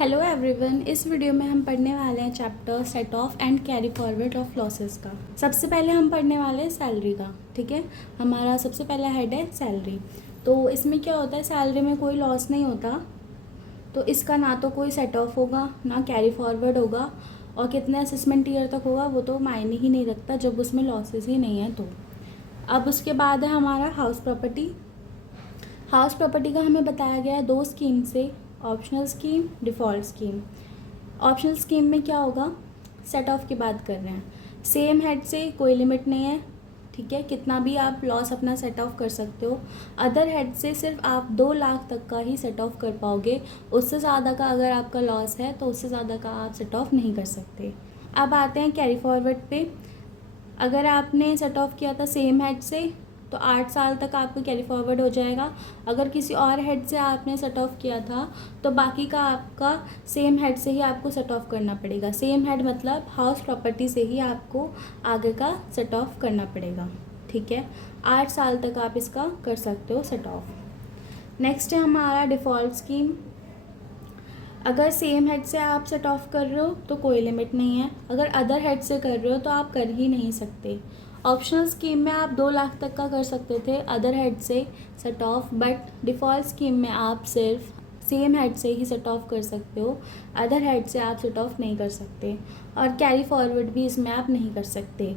Hello everyone, इस video में हम पढ़ने वाले हैं chapter set of and carry forward of losses का। सबसे पहले हम पढ़ने वाले हैं सैलरी का। ठीक है, हमारा सबसे पहला हेड है सैलरी। तो इसमें क्या होता है, सैलरी में कोई लॉस नहीं होता, तो इसका ना तो कोई सेट ऑफ होगा ना कैरी फॉरवर्ड होगा, और कितने असेसमेंट ईयर तक होगा वो तो मायने ही नहीं रखता जब उसमें लॉसेस ही नहीं है। तो अब उसके बाद है हमारा हाउस प्रॉपर्टी। हाउस प्रॉपर्टी का हमें बताया गया है दो स्कीम से, optional scheme, default scheme. Optional scheme में क्या होगा, सेट ऑफ की बात कर रहे हैं। सेम हेड से कोई लिमिट नहीं है, ठीक है, कितना भी आप लॉस अपना सेट ऑफ कर सकते हो। अदर हेड से सिर्फ आप 2 लाख तक का ही सेट ऑफ कर पाओगे, उससे ज़्यादा का अगर आपका लॉस है तो उससे ज़्यादा का आप सेट ऑफ नहीं कर सकते। अब आते हैं कैरी फॉरवर्ड पे। अगर आपने सेट ऑफ किया था सेम हेड से तो 8 साल तक आपको कैरी फॉरवर्ड हो जाएगा। अगर किसी और हेड से आपने सेट ऑफ किया था तो बाकी का आपका सेम हेड से ही आपको सेट ऑफ करना पड़ेगा। सेम हेड मतलब हाउस प्रॉपर्टी से ही आपको आगे का सेट ऑफ करना पड़ेगा। ठीक है, 8 साल तक आप इसका कर सकते हो सेट ऑफ। नेक्स्ट है हमारा डिफ़ॉल्ट स्कीम। अगर सेम हेड से आप सेट ऑफ कर रहे हो तो कोई लिमिट नहीं है, अगर अदर हेड से कर रहे हो तो आप कर ही नहीं सकते। ऑप्शनल स्कीम में आप 2 लाख तक का कर सकते थे अदर हेड से set of, but default scheme में आप सिर्फ सेम हेड से ही सेट ऑफ कर सकते हो, अदर हेड से आप सेट ऑफ नहीं कर सकते, और कैरी फॉरवर्ड भी इसमें आप नहीं कर सकते।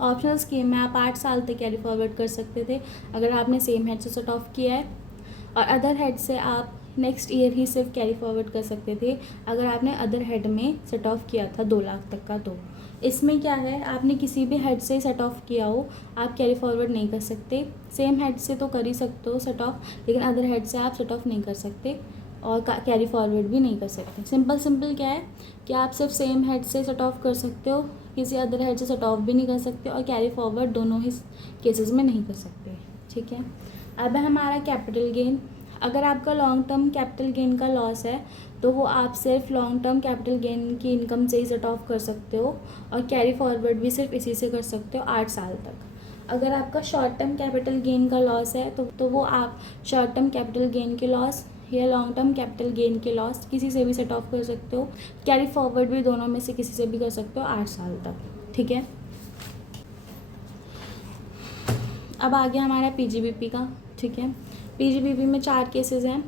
ऑप्शनल स्कीम में आप 8 साल तक कैरी फॉरवर्ड कर सकते थे अगर आपने सेम हेड से सेट ऑफ किया है, और अदर हेड से आप नेक्स्ट ईयर ही सिर्फ कैरी फॉरवर्ड कर सकते थे अगर आपने अदर हेड में सेट ऑफ किया था 2 लाख तक का। तो इसमें क्या है, आपने किसी भी हेड से सेट ऑफ किया हो आप कैरी फॉरवर्ड नहीं कर सकते। सेम हेड से तो कर ही सकते हो सेट ऑफ, लेकिन अदर हेड से आप सेट ऑफ नहीं कर सकते और कैरी फॉरवर्ड भी नहीं कर सकते। सिंपल क्या है कि आप सिर्फ सेम हेड से सेट ऑफ कर सकते हो, किसी अदर हेड से सेट ऑफ भी नहीं कर सकते, और कैरी फॉरवर्ड दोनों ही केसेस में नहीं कर सकते। ठीक है, अब है हमारा कैपिटल गेन। अगर आपका लॉन्ग टर्म कैपिटल गेन का लॉस है तो वो आप सिर्फ लॉन्ग टर्म कैपिटल गेन की इनकम से ही सेट ऑफ कर सकते हो, और कैरी फॉरवर्ड भी सिर्फ इसी से कर सकते हो 8 साल तक। अगर आपका शॉर्ट टर्म कैपिटल गेन का लॉस है तो वो आप शॉर्ट टर्म कैपिटल गेन के लॉस या लॉन्ग टर्म कैपिटल गेन के लॉस किसी से भी सेट ऑफ कर सकते हो, कैरी फॉरवर्ड भी दोनों में से किसी से भी कर सकते हो 8 साल तक। ठीक है, अब आ गया हमारा पीजीबीपी का। ठीक है, पीजीबीपी में 4 केसेस हैं।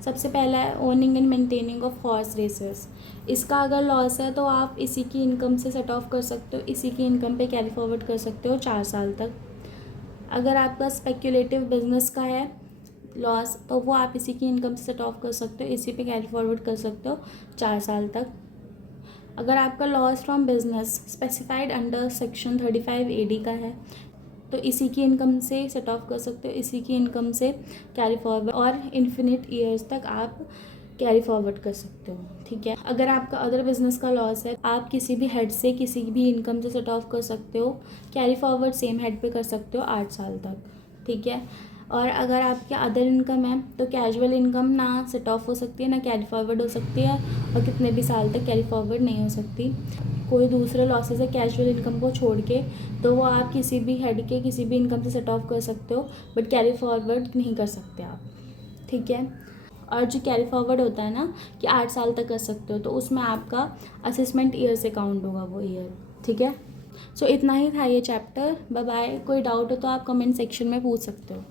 सबसे पहला है owning and maintaining of horse races. इसका अगर लॉस है तो आप इसी की इनकम से सेट ऑफ कर सकते हो, इसी की इनकम पे कैरी फॉरवर्ड कर सकते हो 4 साल तक। अगर आपका स्पेक्यूलेटिव बिजनेस का है लॉस तो वो आप इसी की इनकम से सेट ऑफ कर सकते हो, इसी पे कैरी फॉरवर्ड कर सकते हो 4 साल तक। अगर आपका loss from business specified under section 35 AD का है तो इसी की इनकम से सेट ऑफ कर सकते हो, इसी की इनकम से कैरी फॉरवर्ड, और इन्फिनिट ईयर्स तक आप कैरी फॉरवर्ड कर सकते हो। ठीक है, अगर आपका अदर बिजनेस का लॉस है आप किसी भी हेड से किसी भी इनकम से सेट ऑफ कर सकते हो, कैरी फॉरवर्ड सेम हेड पे कर सकते हो 8 साल तक। ठीक है, और अगर आपके अदर इनकम है तो कैजुअल इनकम ना सेट ऑफ हो सकती है ना कैरी फॉरवर्ड हो सकती है, और कितने भी साल तक कैरी फॉरवर्ड नहीं हो सकती। कोई दूसरे लॉसेस है कैजुअल इनकम को छोड़ के तो वो आप किसी भी हेड के किसी भी इनकम से सेट ऑफ कर सकते हो, बट कैरी फॉरवर्ड नहीं कर सकते आप। ठीक है, और जो कैरी फॉरवर्ड होता है ना कि 8 साल तक कर सकते हो, तो उसमें आपका असेसमेंट ईयर से काउंट होगा वो ईयर। ठीक है, सो इतना ही था ये चैप्टर। Bye bye. कोई डाउट हो तो आप कमेंट सेक्शन में पूछ सकते हो।